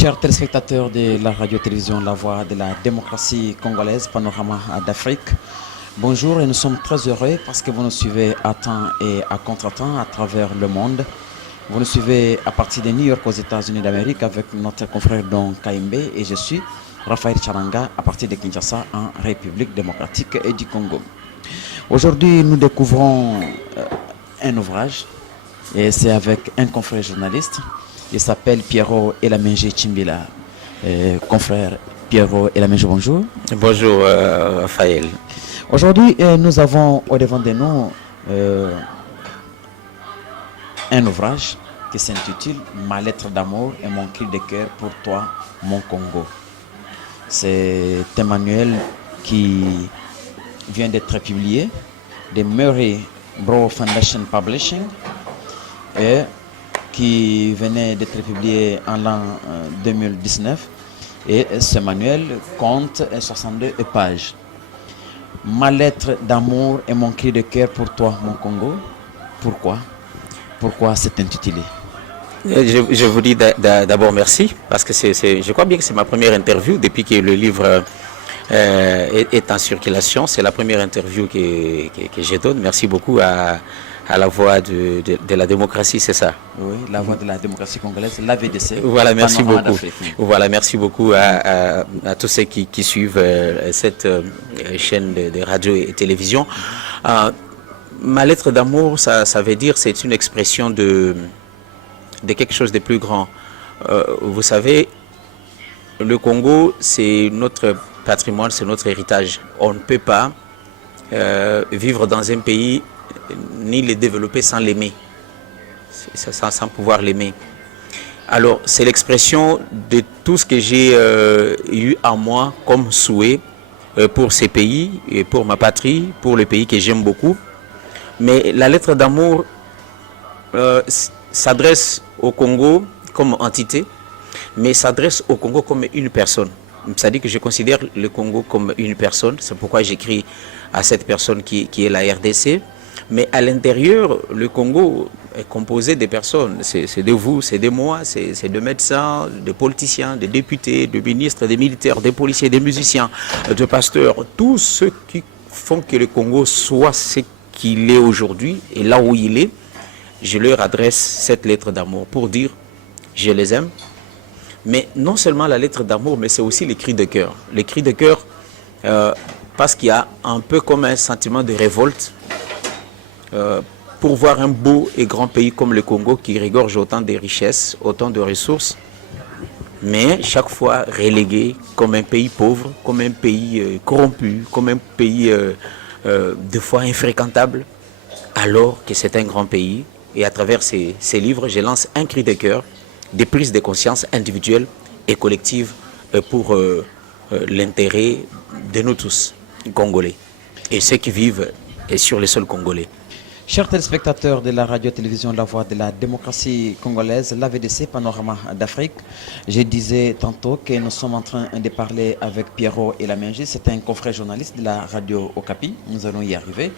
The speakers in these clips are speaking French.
Chers téléspectateurs de la radio-télévision La Voix de la démocratie congolaise, Panorama d'Afrique, bonjour et nous sommes très heureux parce que vous nous suivez à temps et à contre-temps à travers le monde. Vous nous suivez à partir de New York aux États-Unis d'Amérique avec notre confrère Don Kaimbe et je suis Raphaël Charanga à partir de Kinshasa en République démocratique et du Congo. Aujourd'hui, nous découvrons un ouvrage et c'est avec un confrère journaliste. Il s'appelle Pierrot Elamenge Chimbila. Confrère Pierrot Elamenge, bonjour. Bonjour Raphaël. Aujourd'hui, nous avons au devant de nous un ouvrage qui s'intitule Ma lettre d'amour et mon cri de cœur pour toi, mon Congo. C'est un manuel qui vient d'être publié de Murray Bro Foundation Publishing et qui venait d'être publié en l'an 2019 et ce manuel compte 62 pages. Ma lettre d'amour et mon cri de cœur pour toi, mon Congo. Pourquoi c'est intitulé? Je vous dis d'abord merci parce que je crois bien que c'est ma première interview depuis que le livre est en circulation. C'est la première interview que je donne. Merci beaucoup à la Voix de la démocratie, c'est ça? Oui, la Voix de la démocratie congolaise, la VDC. Voilà, merci beaucoup. Voilà, merci beaucoup à tous ceux qui suivent cette chaîne de radio et télévision. Ma lettre d'amour, ça veut dire, c'est une expression de quelque chose de plus grand. Vous savez, le Congo, c'est notre patrimoine, c'est notre héritage. On ne peut pas vivre dans un pays ni le développer sans l'aimer, sans pouvoir l'aimer. Alors, c'est l'expression de tout ce que j'ai eu en moi comme souhait pour ces pays, et pour ma patrie, pour le pays que j'aime beaucoup. Mais la lettre d'amour s'adresse au Congo comme entité, mais s'adresse au Congo comme une personne. C'est-à-dire que je considère le Congo comme une personne, c'est pourquoi j'écris à cette personne qui est la RDC. Mais à l'intérieur, le Congo est composé de personnes. C'est de vous, c'est de moi, c'est de médecins, de politiciens, de députés, de ministres, de militaires, de policiers, de musiciens, de pasteurs. Tous ceux qui font que le Congo soit ce qu'il est aujourd'hui et là où il est, je leur adresse cette lettre d'amour pour dire je les aime. Mais non seulement la lettre d'amour, mais c'est aussi les cris de cœur. Les cris de cœur, parce qu'il y a un peu comme un sentiment de révolte. Pour voir un beau et grand pays comme le Congo qui regorge autant de richesses, autant de ressources, mais chaque fois relégué comme un pays pauvre, comme un pays corrompu, comme un pays des fois infréquentable, alors que c'est un grand pays. Et à travers ces livres, je lance un cri de cœur, des prises de conscience individuelles et collectives pour l'intérêt de nous tous, Congolais, et ceux qui vivent sur le sol congolais. Chers téléspectateurs de la radio-télévision La Voix de la démocratie congolaise, la VDC Panorama d'Afrique, je disais tantôt que nous sommes en train de parler avec Pierrot Elamenge, c'est un confrère journaliste de la radio Okapi, nous allons y arriver,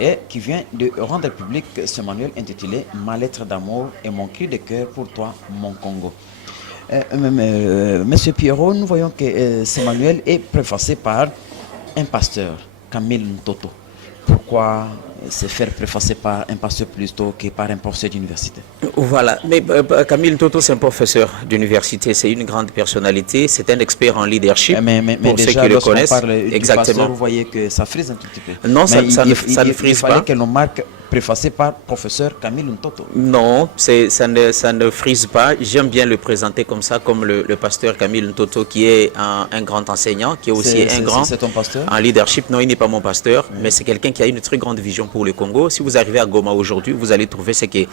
et qui vient de rendre public ce manuel intitulé « Ma lettre d'amour et mon cri de cœur pour toi, mon Congo ». Monsieur Pierrot, nous voyons que ce manuel est préfacé par un pasteur, Camille Ntoto. Pourquoi se faire préfacer par un pasteur plutôt que par un professeur d'université? Voilà, mais Camille Ntoto, c'est un professeur d'université, c'est une grande personnalité, c'est un expert en leadership, mais pour déjà, ceux qui le connaissent. Parle exactement. Pasteur, vous voyez que ça frise un tout petit peu. Non, ça ne frise pas. Il fallait que l'on marque préfacé par professeur Camille Ntoto. Non, ça ne frise pas. J'aime bien le présenter comme ça, comme le pasteur Camille Ntoto, qui est un grand enseignant, qui est aussi un grand c'est ton pasteur? En leadership. Non, il n'est pas mon pasteur, mais c'est quelqu'un qui a une très grande vision pour le Congo. Si vous arrivez à Goma aujourd'hui, vous allez trouver ce que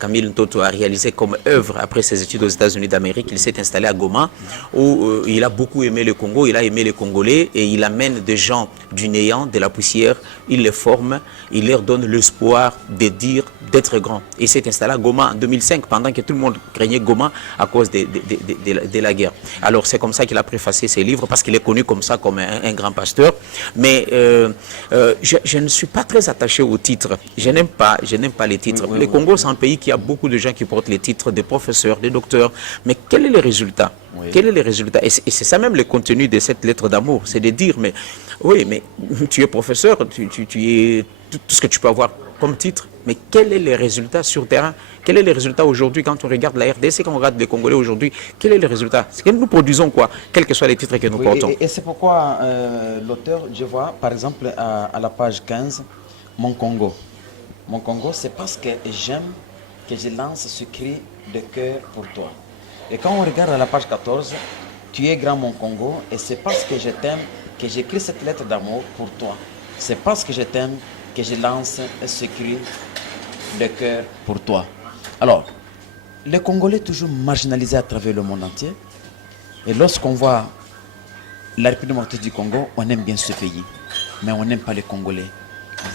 Camille Ntoto a réalisé comme œuvre après ses études aux États-Unis d'Amérique. Il s'est installé à Goma, où il a beaucoup aimé le Congo, il a aimé les Congolais, et il amène des gens du néant, de la poussière, il les forme, il leur donne le l'espoir de dire, d'être grand. Et s'est installé à Goma en 2005, pendant que tout le monde craignait Goma à cause de la guerre. Alors c'est comme ça qu'il a préfacé ses livres, parce qu'il est connu comme ça, comme un grand pasteur. Mais je ne suis pas très attaché aux titres. Je n'aime pas les titres. Le Congo, c'est un pays qui a beaucoup de gens qui portent les titres de professeurs, de docteurs. Mais quel est le résultat? Quel est le résultat? Et c'est ça même le contenu de cette lettre d'amour. C'est de dire, mais oui, mais tu es professeur, tu es tout ce que tu peux avoir comme titre. Mais quel est le résultat sur terrain? Quel est le résultat aujourd'hui quand on regarde la RDC, quand on regarde les Congolais aujourd'hui? Quel est le résultat? C'est que nous produisons quoi? Quels que soient les titres que nous portons. Et c'est pourquoi l'auteur, je vois, par exemple, à la page 15, Mon Congo. Mon Congo, c'est parce que j'aime que je lance ce cri de cœur pour toi. Et quand on regarde à la page 14, tu es grand mon Congo, et c'est parce que je t'aime que j'écris cette lettre d'amour pour toi. C'est parce que je t'aime que je lance ce cri de cœur pour toi. Alors, les Congolais toujours marginalisés à travers le monde entier. Et lorsqu'on voit la République démocratique du Congo, on aime bien ce pays. Mais on n'aime pas les Congolais.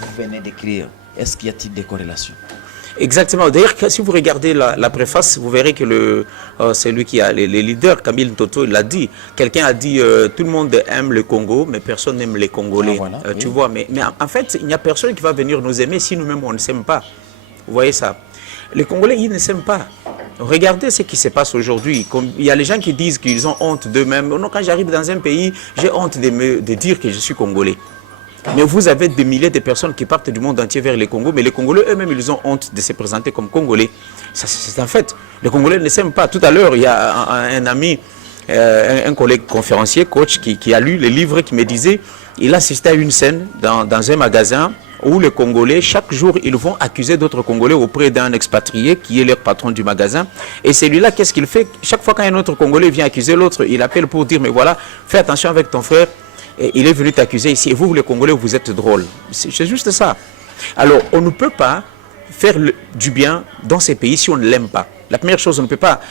Vous venez d'écrire, est-ce qu'il y a-t-il des corrélations? Exactement. D'ailleurs, si vous regardez la préface, vous verrez que c'est lui qui a les leaders, Camille Ntoto, il l'a dit. Quelqu'un a dit tout le monde aime le Congo, mais personne n'aime les Congolais. Ah, voilà, tu oui. vois, mais en fait, il n'y a personne qui va venir nous aimer si nous-mêmes on ne s'aime pas. Vous voyez ça? Les Congolais, ils ne s'aiment pas. Regardez ce qui se passe aujourd'hui. Il y a les gens qui disent qu'ils ont honte d'eux-mêmes. Non, quand j'arrive dans un pays, j'ai honte de dire que je suis Congolais. Mais vous avez des milliers de personnes qui partent du monde entier vers les Congos, mais les Congolais eux-mêmes, ils ont honte de se présenter comme Congolais. C'est un fait. Les Congolais ne s'aiment pas. Tout à l'heure, il y a un ami, un collègue conférencier, coach, qui a lu les livres, qui me disait, il assistait à une scène dans un magasin où les Congolais, chaque jour, ils vont accuser d'autres Congolais auprès d'un expatrié qui est leur patron du magasin. Et celui-là, qu'est-ce qu'il fait? Chaque fois qu'un autre Congolais vient accuser l'autre, il appelle pour dire, mais voilà, fais attention avec ton frère. Et il est venu t'accuser ici. Et vous, les Congolais, vous êtes drôles. C'est juste ça. Alors, on ne peut pas faire du bien dans ces pays si on ne l'aime pas. La première chose, on ne peut pas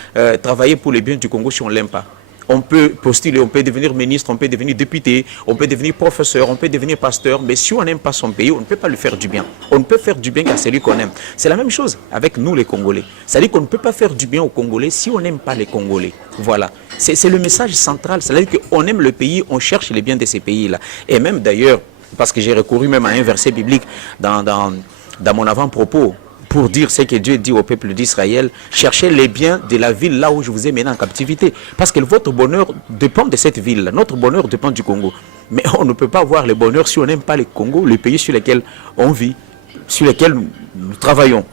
travailler pour le bien du Congo si on ne l'aime pas. On peut postuler, on peut devenir ministre, on peut devenir député, on peut devenir professeur, on peut devenir pasteur, mais si on n'aime pas son pays, on ne peut pas lui faire du bien. On ne peut faire du bien qu'à celui qu'on aime. C'est la même chose avec nous les Congolais. C'est-à-dire qu'on ne peut pas faire du bien aux Congolais si on n'aime pas les Congolais. Voilà. C'est le message central. C'est-à-dire qu'on aime le pays, on cherche les biens de ces pays-là. Et même d'ailleurs, parce que j'ai recouru même à un verset biblique dans mon avant-propos, pour dire ce que Dieu dit au peuple d'Israël, cherchez les biens de la ville là où je vous ai mené en captivité. Parce que votre bonheur dépend de cette ville. Notre bonheur dépend du Congo. Mais on ne peut pas avoir le bonheur si on n'aime pas le Congo, le pays sur lequel on vit, sur lequel nous travaillons.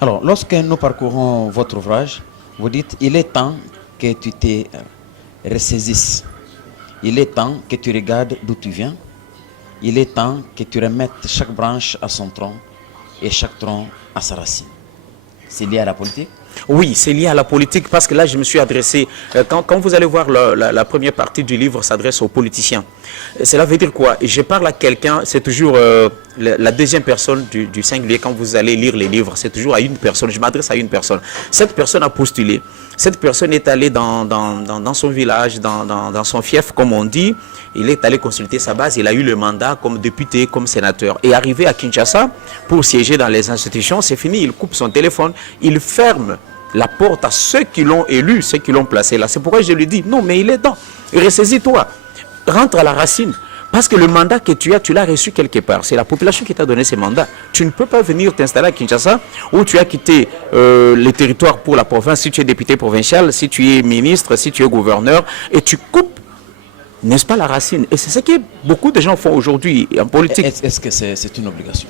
Alors, lorsque nous parcourons votre ouvrage, vous dites, il est temps que tu te ressaisisses. Il est temps que tu regardes d'où tu viens. Il est temps que tu remettes chaque branche à son tronc et chaque tronc à sa racine. C'est lié à la politique? Oui, c'est lié à la politique parce que là, je me suis adressé, quand vous allez voir la première partie du livre s'adresse aux politiciens. Cela veut dire quoi? Je parle à quelqu'un, c'est toujours la deuxième personne du singulier. Quand vous allez lire les livres, c'est toujours à une personne. Je m'adresse à une personne. Cette personne a postulé. Cette personne est allée dans son village, dans son fief, comme on dit. Il est allé consulter sa base. Il a eu le mandat comme député, comme sénateur. Et arrivé à Kinshasa, pour siéger dans les institutions, c'est fini. Il coupe son téléphone. Il ferme la porte à ceux qui l'ont élu, ceux qui l'ont placé là. C'est pourquoi je lui dis, non, mais il est temps. Ressaisis-toi. Rentre à la racine. Parce que le mandat que tu as, tu l'as reçu quelque part. C'est la population qui t'a donné ce mandat. Tu ne peux pas venir t'installer à Kinshasa où tu as quitté les territoires pour la province, si tu es député provincial, si tu es ministre, si tu es gouverneur, et tu coupes, n'est-ce pas, la racine. Et c'est ce que beaucoup de gens font aujourd'hui en politique. Est-ce que c'est une obligation?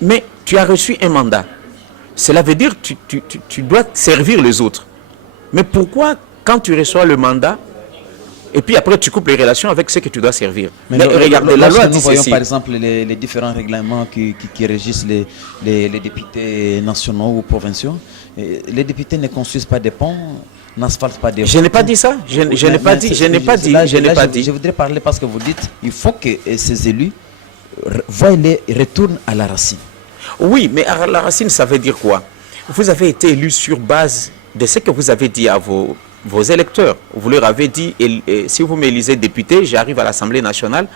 Mais tu as reçu un mandat. Cela veut dire que tu dois servir les autres. Mais pourquoi, quand tu reçois le mandat, et puis après tu coupes les relations avec ceux que tu dois servir? Mais regardez, la loi dit ceci. Nous voyons par exemple les différents règlements qui régissent les députés nationaux ou provinciaux. Les députés ne construisent pas des ponts, n'asphaltent pas des routes. Je n'ai pas dit ça. Je n'ai pas dit. Je voudrais parler parce que vous dites il faut que ces élus retournent à la racine. Oui, mais à la racine, ça veut dire quoi? Vous avez été élu sur base de ce que vous avez dit à vos électeurs. Vous leur avez dit, si vous m'élisez député, j'arrive à l'Assemblée nationale,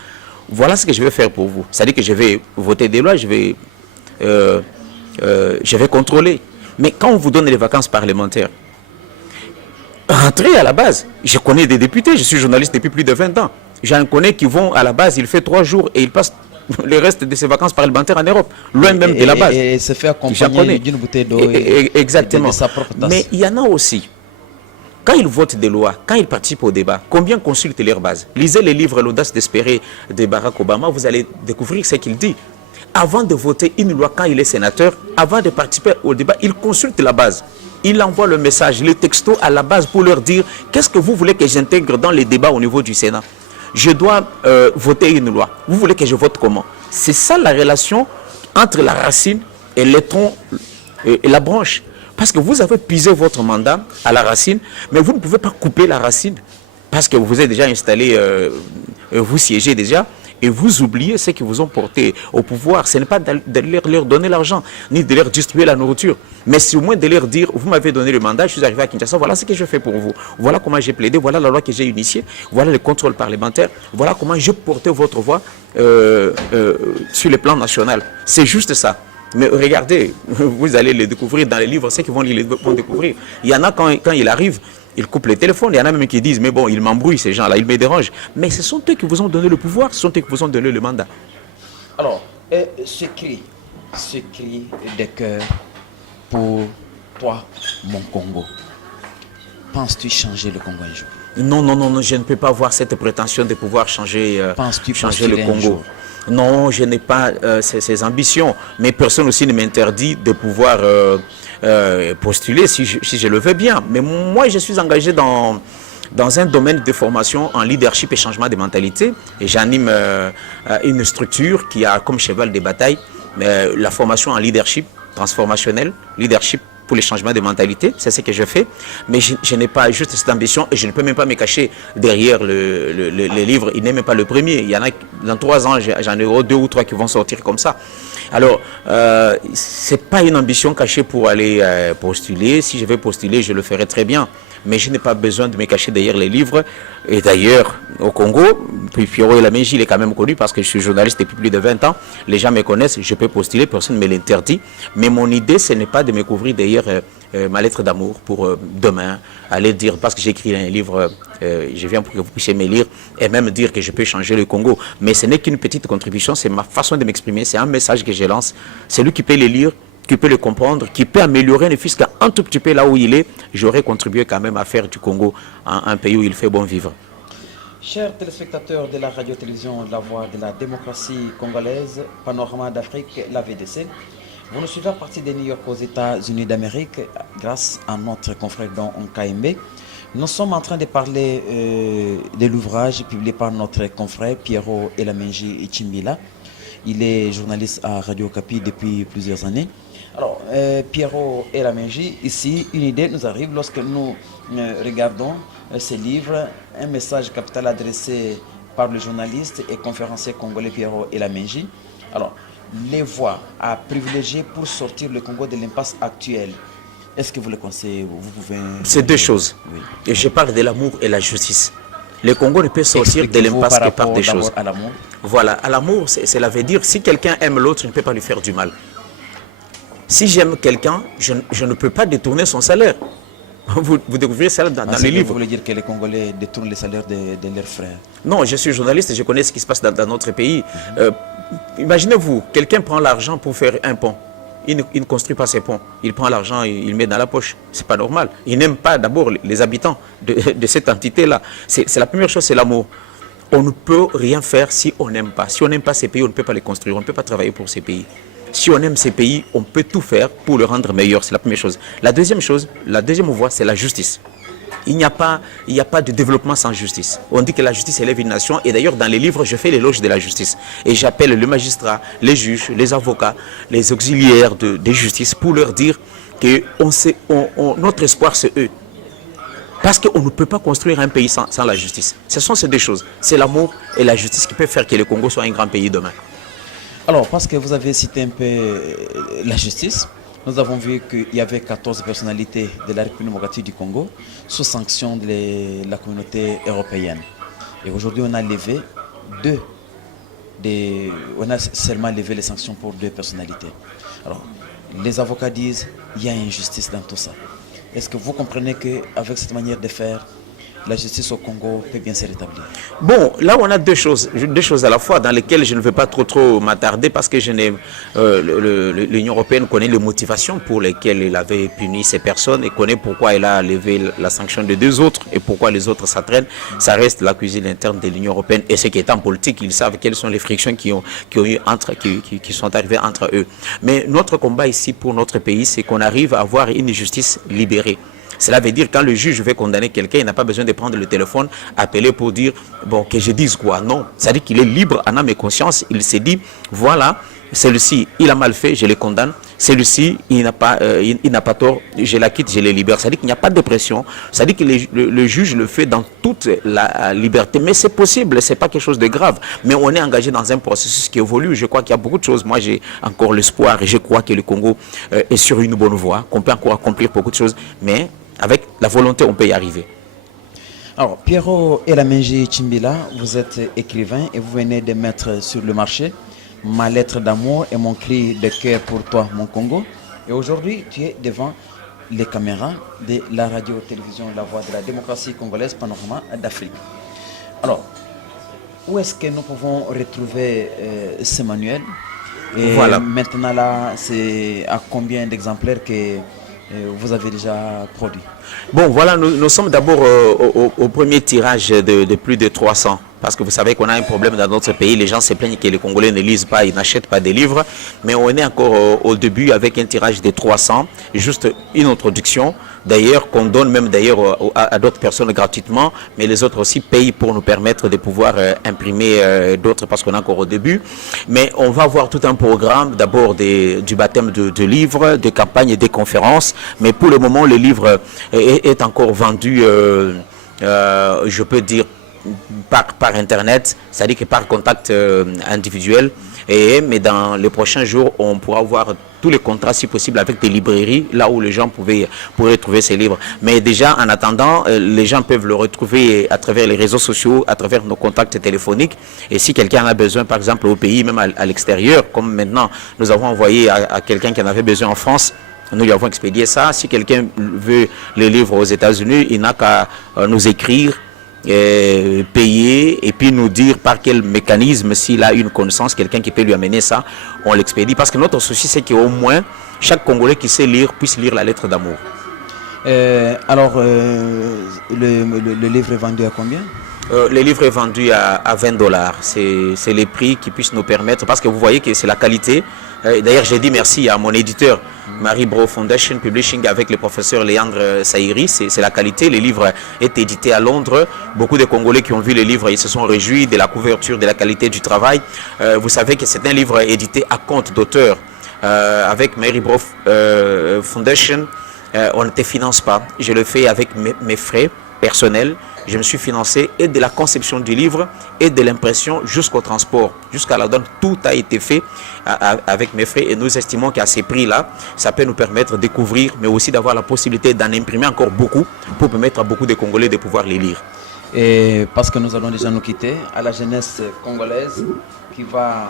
voilà ce que je vais faire pour vous. C'est-à-dire que je vais voter des lois, je vais contrôler. Mais quand on vous donne les vacances parlementaires, rentrez à la base. Je connais des députés, je suis journaliste depuis plus de 20 ans. J'en connais qui vont à la base, il fait 3 jours et ils passent le reste de ses vacances parlementaires en Europe, loin même de la base. Et se fait accompagner d'une bouteille d'eau exactement. De sa propre tasse. Mais il y en a aussi. Quand ils votent des lois, quand ils participent au débat, combien consultent leur base? Lisez les livres L'audace d'espérer de Barack Obama, vous allez découvrir ce qu'il dit. Avant de voter une loi, quand il est sénateur, avant de participer au débat, il consulte la base. Il envoie le message, le texto à la base pour leur dire qu'est-ce que vous voulez que j'intègre dans les débats au niveau du Sénat. Je dois voter une loi. Vous voulez que je vote comment? C'est ça la relation entre la racine et le tronc et la branche. Parce que vous avez puisé votre mandat à la racine, mais vous ne pouvez pas couper la racine. Parce que vous êtes déjà installé, vous siégez déjà, et vous oubliez ceux qui vous ont porté au pouvoir. Ce n'est pas de leur donner l'argent, ni de leur distribuer la nourriture. Mais c'est au moins de leur dire, vous m'avez donné le mandat, je suis arrivé à Kinshasa, voilà ce que je fais pour vous. Voilà comment j'ai plaidé, voilà la loi que j'ai initiée, voilà le contrôle parlementaire, voilà comment je portais votre voix sur le plan national. C'est juste ça. Mais regardez, vous allez les découvrir dans les livres, ceux qui vont lire vont découvrir. Il y en a quand il arrive, ils coupent le téléphone. Il y en a même qui disent, mais bon, ils m'embrouillent ces gens-là, ils me dérangent. Mais ce sont eux qui vous ont donné le pouvoir, ce sont eux qui vous ont donné le mandat. Alors, ce cri de cœur pour toi, mon Congo, penses-tu changer le Congo un jour? Non, non, non, non, je ne peux pas avoir cette prétention de pouvoir changer le Congo. Non, je n'ai pas ces ambitions, mais personne aussi ne m'interdit de pouvoir postuler si je le veux bien. Mais moi, je suis engagé dans un domaine de formation en leadership et changement de mentalité. Et j'anime une structure qui a comme cheval de bataille la formation en leadership transformationnel, leadership pour les changements de mentalité, c'est ce que je fais, mais je n'ai pas juste cette ambition et je ne peux même pas me cacher derrière les livres. Il n'est même pas le premier, il y en a dans 3 ans, j'en ai 2 ou 3 qui vont sortir comme ça. Alors, c'est pas une ambition cachée pour aller postuler. Si je vais postuler, je le ferai très bien. Mais je n'ai pas besoin de me cacher derrière les livres. Et d'ailleurs, au Congo, Pierrot Elamenji, il est quand même connu parce que je suis journaliste depuis plus de 20 ans. Les gens me connaissent, je peux postuler, personne ne me l'interdit. Mais mon idée, ce n'est pas de me couvrir derrière ma lettre d'amour pour demain aller dire, parce que j'ai écrit un livre, je viens pour que vous puissiez me lire et même dire que je peux changer le Congo. Mais ce n'est qu'une petite contribution, c'est ma façon de m'exprimer, c'est un message que je lance. C'est lui qui peut le lire, qui peut le comprendre, qui peut améliorer, ne fût-ce qu'un tout petit peu là où il est, j'aurais contribué quand même à faire du Congo un pays où il fait bon vivre. Chers téléspectateurs de la radio-télévision La Voix de la démocratie congolaise, Panorama d'Afrique, la VDC, vous nous suivez à partir de New York aux États-Unis d'Amérique grâce à notre confrère Don Onkaimbe. Nous sommes en train de parler de l'ouvrage publié par notre confrère Pierrot Elamenji Chimbila. Il est journaliste à Radio Okapi depuis plusieurs années. Alors, Pierrot Elamenji, ici, une idée nous arrive lorsque nous regardons ce livre, un message capital adressé par le journaliste et conférencier congolais Pierrot Elamenji. Alors, les voies à privilégier pour sortir le Congo de l'impasse actuelle. Est-ce que vous le conseillez? Vous pouvez... C'est 2 choses. Oui. Et je parle de l'amour et la justice. Le Congo ne peut sortir de l'impasse que par des choses. À l'amour. Voilà, à l'amour, cela veut dire si quelqu'un aime l'autre, je ne peux pas lui faire du mal. Si j'aime quelqu'un, je ne peux pas détourner son salaire. Vous découvrez ça dans les livres. Vous voulez dire que les Congolais détournent les salaires de leurs frères? Non, je suis journaliste et je connais ce qui se passe dans notre pays. Imaginez-vous, quelqu'un prend l'argent pour faire un pont. Il ne construit pas ses ponts. Il prend l'argent et il met dans la poche. C'est pas normal. Il n'aime pas d'abord les habitants de cette entité-là. C'est la première chose, c'est l'amour. On ne peut rien faire si on n'aime pas. Si on n'aime pas ces pays, on ne peut pas les construire. On ne peut pas travailler pour ces pays. Si on aime ces pays, on peut tout faire pour le rendre meilleur. C'est la première chose. La deuxième chose, la deuxième voie, c'est la justice. Il n'y a pas de développement sans justice. On dit que la justice élève une nation. Et d'ailleurs, dans les livres, je fais l'éloge de la justice. Et j'appelle le magistrat, les juges, les avocats, les auxiliaires de justice pour leur dire que notre espoir, c'est eux. Parce qu'on ne peut pas construire un pays sans la justice. Ce sont ces 2 choses. C'est l'amour et la justice qui peuvent faire que le Congo soit un grand pays demain. Alors, parce que vous avez cité un peu la justice, nous avons vu qu'il y avait 14 personnalités de la République démocratique du Congo sous sanction de la communauté européenne. Et aujourd'hui, on a levé 2 on a seulement levé les sanctions pour 2 personnalités. Alors, les avocats disent qu'il y a injustice dans tout ça. Est-ce que vous comprenez qu'avec cette manière de faire, la justice au Congo peut bien se rétablir? Bon, là on a deux choses à la fois dans lesquelles je ne veux pas trop m'attarder parce que l'Union européenne connaît les motivations pour lesquelles elle avait puni ces personnes et connaît pourquoi elle a levé la sanction de 2 autres et pourquoi les autres s'entraînent. Ça reste la cuisine interne de l'Union européenne et ceux qui est en politique, ils savent quelles sont les frictions qui sont arrivées entre eux. Mais notre combat ici pour notre pays, c'est qu'on arrive à avoir une justice libérée. Cela veut dire quand le juge veut condamner quelqu'un, il n'a pas besoin de prendre le téléphone, appeler pour dire bon que je dise quoi. Non, c'est-à-dire qu'il est libre en âme et conscience. Il s'est dit voilà, celui-ci il a mal fait, je le condamne. Celui-ci il n'a pas tort, je l'acquitte, je le libère. C'est-à-dire qu'il n'y a pas de pression. C'est-à-dire que le juge le fait dans toute la liberté. Mais c'est possible, c'est pas quelque chose de grave. Mais on est engagé dans un processus qui évolue. Je crois qu'il y a beaucoup de choses. Moi j'ai encore l'espoir et je crois que le Congo est sur une bonne voie, qu'on peut encore accomplir beaucoup de choses. Mais avec la volonté, on peut y arriver. Alors, Pierrot Elamenji Chimbila, vous êtes écrivain et vous venez de mettre sur le marché Ma lettre d'amour et mon cri de cœur pour toi, mon Congo. Et aujourd'hui, tu es devant les caméras de la radio-télévision La Voix de la démocratie congolaise, Panorama d'Afrique. Alors, où est-ce que nous pouvons retrouver ce manuel? Et voilà. Maintenant, là, c'est à combien d'exemplaires que vous avez déjà produit? Bon, voilà, nous sommes d'abord au premier tirage de plus de 300. Parce que vous savez qu'on a un problème dans notre pays. Les gens se plaignent que les Congolais ne lisent pas, ils n'achètent pas des livres. Mais on est encore au début avec un tirage de 300. Juste une introduction. D'ailleurs, qu'on donne même d'ailleurs à d'autres personnes gratuitement. Mais les autres aussi payent pour nous permettre de pouvoir imprimer d'autres parce qu'on est encore au début. Mais on va avoir tout un programme d'abord du baptême de livres, de campagnes et des conférences. Mais pour le moment, le livre est encore vendu, je peux dire, par internet, c'est-à-dire que par contact individuel. Mais dans les prochains jours, on pourra voir tous les contrats, si possible, avec des librairies, là où les gens pourraient trouver ces livres. Mais déjà, en attendant, les gens peuvent le retrouver à travers les réseaux sociaux, à travers nos contacts téléphoniques. Et si quelqu'un en a besoin, par exemple, au pays, même à l'extérieur, comme maintenant, nous avons envoyé à quelqu'un qui en avait besoin en France, nous lui avons expédié ça. Si quelqu'un veut les livres aux États-Unis, il n'a qu'à nous écrire, payer et puis nous dire par quel mécanisme, s'il a une connaissance, quelqu'un qui peut lui amener ça, on l'expédie. Parce que notre souci, c'est qu'au moins, chaque Congolais qui sait lire puisse lire la lettre d'amour. Alors, le livre est vendu à combien? Le livre est vendu à $20. C'est les prix qui puissent nous permettre, parce que vous voyez que c'est la qualité. D'ailleurs, j'ai dit merci à mon éditeur, Marie Bro Foundation Publishing, avec le professeur Léandre Saïri. C'est la qualité. Le livre est édité à Londres. Beaucoup de Congolais qui ont vu le livre, ils se sont réjouis de la couverture, de la qualité du travail. Vous savez que c'est un livre édité à compte d'auteur. Avec Marie Bro Foundation, on ne te finance pas. Je le fais avec mes frais personnels. Je me suis financé et de la conception du livre et de l'impression jusqu'au transport, jusqu'à la donne. Tout a été fait avec mes frais et nous estimons qu'à ces prix-là, ça peut nous permettre de découvrir, mais aussi d'avoir la possibilité d'en imprimer encore beaucoup pour permettre à beaucoup de Congolais de pouvoir les lire. Et parce que nous allons déjà nous quitter, à la jeunesse congolaise qui va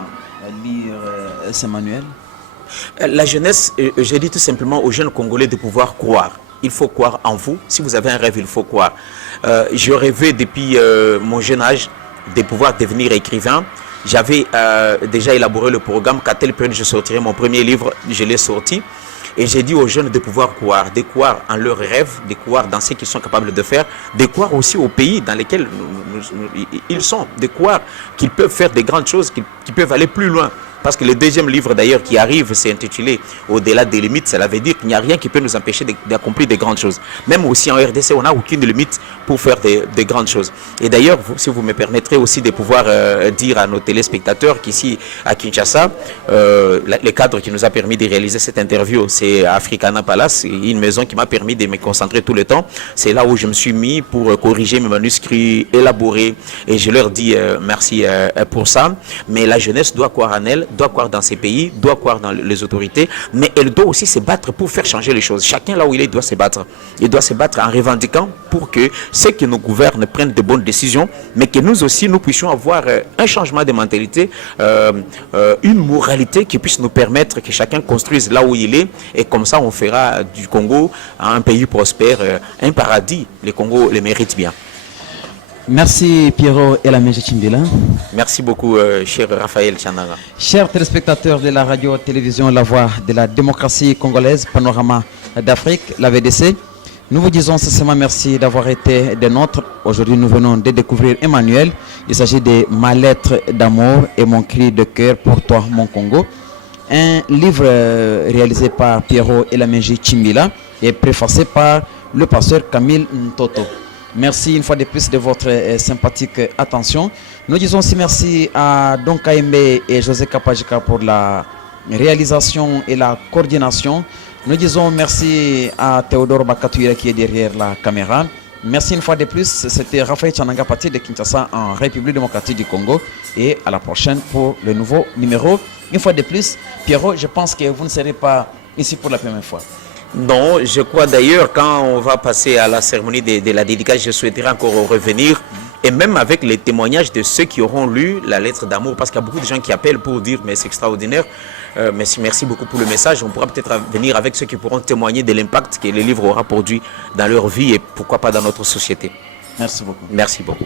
lire ce manuel. La jeunesse, je dis tout simplement aux jeunes Congolais de pouvoir croire. Il faut croire en vous. Si vous avez un rêve, il faut croire. Je rêvais depuis mon jeune âge de pouvoir devenir écrivain. J'avais déjà élaboré le programme qu'à telle période je sortirais mon premier livre. Je l'ai sorti. Et j'ai dit aux jeunes de pouvoir croire en leurs rêves, de croire dans ce qu'ils sont capables de faire, de croire aussi au pays dans lesquels ils sont, de croire qu'ils peuvent faire de grandes choses, qu'ils peuvent aller plus loin. Parce que le deuxième livre d'ailleurs qui arrive, c'est intitulé Au-delà des limites. Cela veut dire qu'il n'y a rien qui peut nous empêcher d'accomplir de grandes choses. Même aussi en RDC, on n'a aucune limite pour faire de grandes choses. Et d'ailleurs, si vous me permettrez aussi de pouvoir dire à nos téléspectateurs qu'ici à Kinshasa, le cadre qui nous a permis de réaliser cette interview, c'est Africana Palace, une maison qui m'a permis de me concentrer tout le temps. C'est là où je me suis mis pour corriger mes manuscrits, élaborer. Et je leur dis merci pour ça. Mais la jeunesse doit croire en elle. doit croire dans ses pays, doit croire dans les autorités, mais elle doit aussi se battre pour faire changer les choses. Chacun là où il est doit se battre. Il doit se battre en revendiquant pour que ceux qui nous gouvernent prennent de bonnes décisions, mais que nous aussi, nous puissions avoir un changement de mentalité, une moralité qui puisse nous permettre que chacun construise là où il est, et comme ça on fera du Congo un pays prospère, un paradis. Le Congo le mérite bien. Merci Pierrot Elamenge Chimbila. Merci beaucoup, cher Raphaël Chananga. Chers téléspectateurs de la radio-télévision La Voix de la démocratie congolaise, Panorama d'Afrique, la VDC, nous vous disons sincèrement merci d'avoir été des nôtres. Aujourd'hui, nous venons de découvrir Emmanuel. Il s'agit de Ma lettre d'amour et mon cri de cœur pour toi, mon Congo. Un livre réalisé par Pierrot Elamenge Chimbila et préfacé par le pasteur Camille Ntoto. Merci une fois de plus de votre sympathique attention. Nous disons aussi merci à Don Kaimbe et José Kapajika pour la réalisation et la coordination. Nous disons merci à Théodore Bakatouira qui est derrière la caméra. Merci une fois de plus. C'était Raphaël Chananga Pati de Kinshasa en République démocratique du Congo. Et à la prochaine pour le nouveau numéro. Une fois de plus, Pierrot, je pense que vous ne serez pas ici pour la première fois. Non, je crois d'ailleurs quand on va passer à la cérémonie de la dédicace, je souhaiterais encore revenir et même avec les témoignages de ceux qui auront lu la lettre d'amour, parce qu'il y a beaucoup de gens qui appellent pour dire mais c'est extraordinaire, merci beaucoup pour le message. On pourra peut-être venir avec ceux qui pourront témoigner de l'impact que le livre aura produit dans leur vie et pourquoi pas dans notre société. Merci beaucoup. Merci beaucoup.